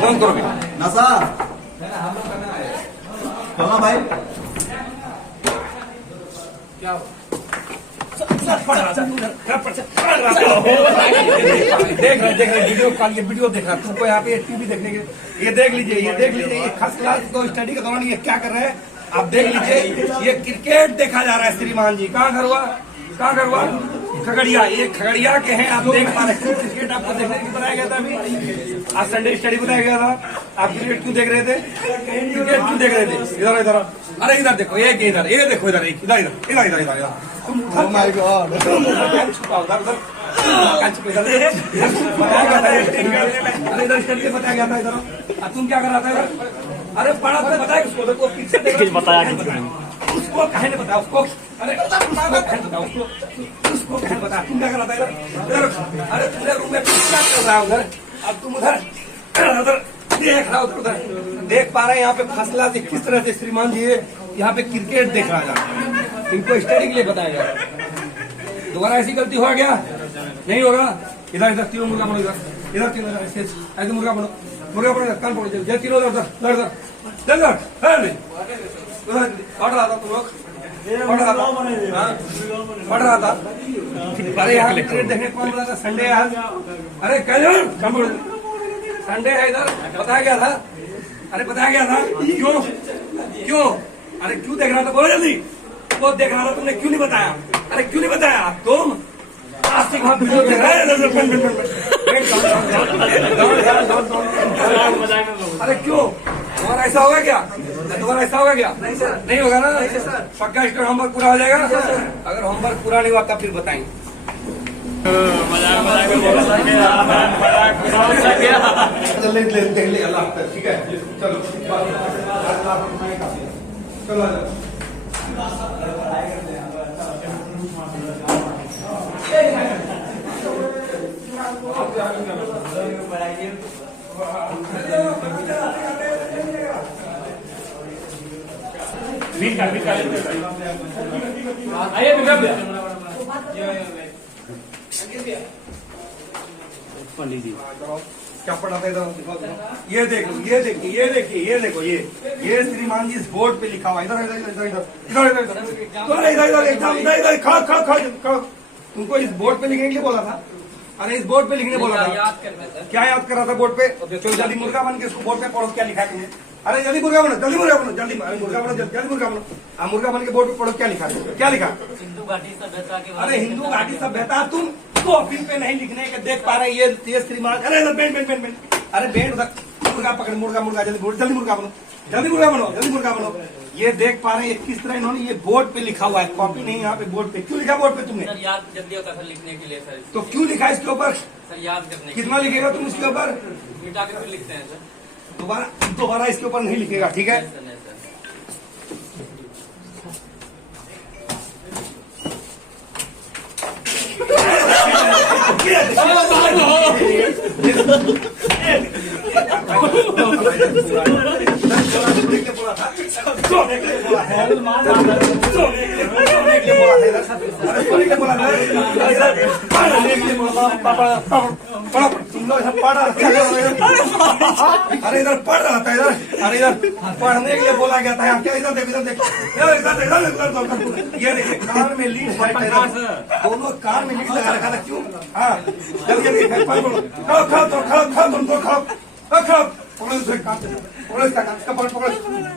Phone करो नसा बोला भाई क्या देख रहे वीडियो कॉल ये वीडियो देख रहा तुमको यहाँ पे टीवी देखने के ये देख लीजिए ये फर्स्ट क्लास को स्टडी के दौरान ये क्या कर रहे हैं आप देख लीजिए। ये क्रिकेट देखा जा रहा है श्रीमान जी। कहाँ घर हुआ खगड़िया। ये खगड़िया के हैं आप देख पा रहे हैं। क्रिकेट आपको देखने की बताया गया था अभी आज संडे स्टडी बताया गया था। आप क्रिकेट क्यों देख रहे थे इधर अरे इधर देखो इधर ये देखो इधर बताया गया था इधर। तुम क्या कर रहा था इधर? अरे पढ़ा तो बताया किसको? देखो पीछे बताया उसको कहने बताया उसको। अरे उसको कहने बताया तुम क्या कर रहा था इधर? अरे पूरे रूम में क्या चल रहा है उधर? अब तुम उधर देख रहा उधर देख पा रहे हैं। यहाँ पे फसला से किस तरह से श्रीमान जी यहाँ पे क्रिकेट देख रहा था। इनको स्टडी के लिए बताया गया। दोबारा ऐसी गलती हो गया नहीं होगा। इधर तीनों मुर्गा बनो इधर तीनों ऐसे मुर्गा बनो कान पड़ो जय तीनों पढ़ रहा था तुम लोग पढ़ रहा था। अरे यहाँ क्रिकेट देखने कौन बोला था? संडे है आज। अरे कल संडे है इधर बताया गया था। अरे बताया गया था क्यों अरे क्यों देख रहा था? बोलो जल्दी। वो देख रहा था तुमने क्यों नहीं बताया? अरे क्यों नहीं बताया तुम? आज तक वहाँ वीडियो देख रहे अरे क्यों तुम्हारा ऐसा होगा क्या? नहीं होगा ना? पक्का इसका होमवर्क पूरा हो जाएगा। अगर होमवर्क पूरा नहीं हुआ तब फिर बताएंगे। ठीक है चलो आइए क्या पढ़ा था इधर? ये देखो ये श्रीमान जी इस बोर्ड पे लिखा हुआ इधर तुमको इस बोर्ड पे लिखने के लिए बोला था। अरे इस बोर्ड पे लिखने बोला था। क्या याद कर रहा था बोर्ड पे? चलो जल्दी मुर्गा बन के इसको बोर्ड पे पढ़ो क्या लिखा है। अरे जल्दी मुर्गा बनो जल्दी मुर्गा बनो मुर्गा बन के बोर्ड पे पढ़ो क्या लिखा? हिंदू घाटी सभ्यता के। अरे हिंदू घाटी सभ्यता तुम कॉपी पे नहीं लिखने के देख पा रहे ये श्रीमान। अरे बेंड अरे बेंड मुर्गा पकड़ मुर्गा जल्दी मुर्गा बनो। ये देख पा रहे हैं किस तरह इन्होंने ये बोर्ड पे लिखा हुआ है। कॉपी नहीं यहाँ पे बोर्ड पे। क्यों लिखा बोर्ड पे तुमने? सर याद जल्दी होता सर लिखने के लिए सर। तो क्यों लिखा इसके ऊपर? सर याद करने कितना लिखेगा तुम इसके ऊपर? मिटा के फिर लिखते हैं सर। दोबारा इसके ऊपर नहीं लिखेगा ठीक है? अरे इधर पढ़ रहा था अरे इधर पढ़ने के लिए बोला गया था। क्या इधर देखो ये देखिए कार में लीड दोनों कार में लीड लगा रखा था। क्यों? हाँ जल्दी खाओ पकड़ो।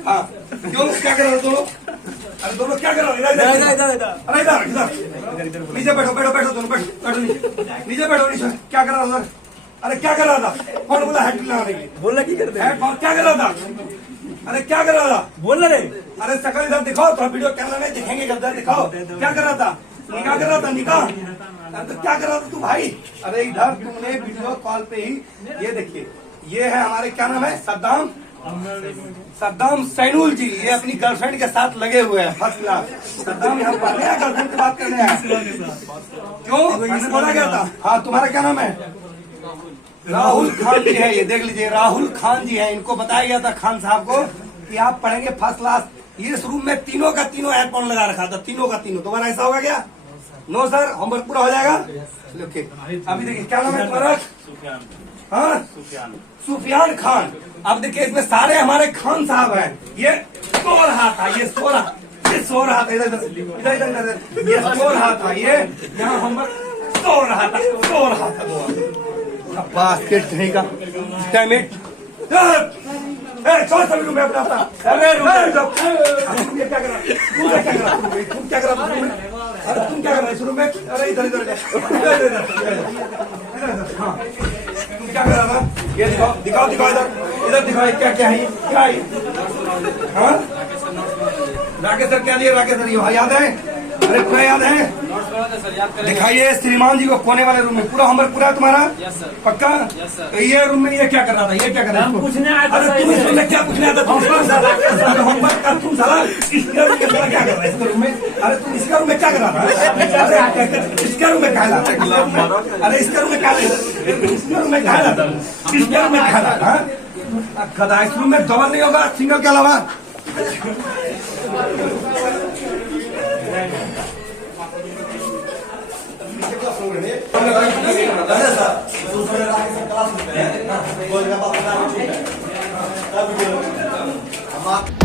हाँ क्यों क्या कर रहे हो दोनों? अरे दोनों क्या कर रहे हो? अरे इधर नीचे बैठो दोनों बैठो नीचे बैठो क्या कर रहा था? अरे क्या कर रहा था? कौन बोला हेड लगाने के लिए? बोलना की करते हैं? क्या कर रहा था? अरे क्या कर रहा था? बोल रहे। अरे शकल इधर दिखाओ तो वीडियो कैमरा में दिखेंगे। इधर दिखाओ क्या कर रहा था? निकाह कर रहा था निकाह। तो क्या कर रहा था तू भाई? अरे इधर तुमने वीडियो कॉल पे ही ये देखिए ये है हमारे क्या नाम है सद्दाम सैनुल जी। ये अपनी गर्लफ्रेंड के साथ लगे हुए हैं फर्स्ट क्लास। सद्दाम यहाँ पढ़ने आया गर्लफ्रेंड की बात करने आया। क्यों बोला गया था? हाँ तुम्हारा क्या नाम है? राहुल खान जी है, ये देख लीजिए राहुल खान जी है। इनको बताया गया था खान साहब को कि आप पढ़ेंगे फर्स्ट क्लास। ये इस रूम में तीनों का तीनों हेडफोन लगा रखा था, तीनों का तीनों। तुम्हारा ऐसा होगा क्या? नो सर, होमवर्क पूरा हो जाएगा। ओके, अभी देखिए क्या नाम है तुम्हारा? हाँ, सुफियान खान। अब देखिए इसमें सारे हमारे खान साहब हैं। ये सो रहा था, ये सो रहा था, इधर सो रहा था, ये सो रहा था, ये यहाँ होमवर्क सो रहा था। बास्केट रहेगा, डैम इट। छोड़ सभी रूम में अपना अपना। तुम क्या कर रहा? तुम क्या कर रहा? अरे तुम क्या कर रहा है शुरू में? अरे इधर इधर हाँ, तुम क्या कर रहा था? ये दिखाओ दिखाओ दिखाओ, इधर दिखाओ, क्या क्या है ये? क्या है? हाँ, राकेश सर क्या दिए? राकेश सर ये याद है? अरे पूरा याद है? दिखाइए श्रीमान जी को कोने वाले रूम में। पूरा होमवर्क पूरा है तुम्हारा? Yes sir. पक्का? Yes sir. तो ये रूम में ये क्या कर रहा था? ये क्या कर रहा था? पूछने आया था। अरे तुम इस रूम में क्या पूछने आया था? होमवर्क का तुम साला इसके रूम में क्या कर रहा है? इसके रूम में? अरे तुम इसके रूम में क्या कर रहा था? अरे इसके रूम में क्या ला था? अरे इसके रूम में क्या ला? इसके रूम में क्या ला था? इसके रूम में क्या ला था? गधा, इस रूम में डबल नहीं होगा, सिंगल के अलावा। क्लास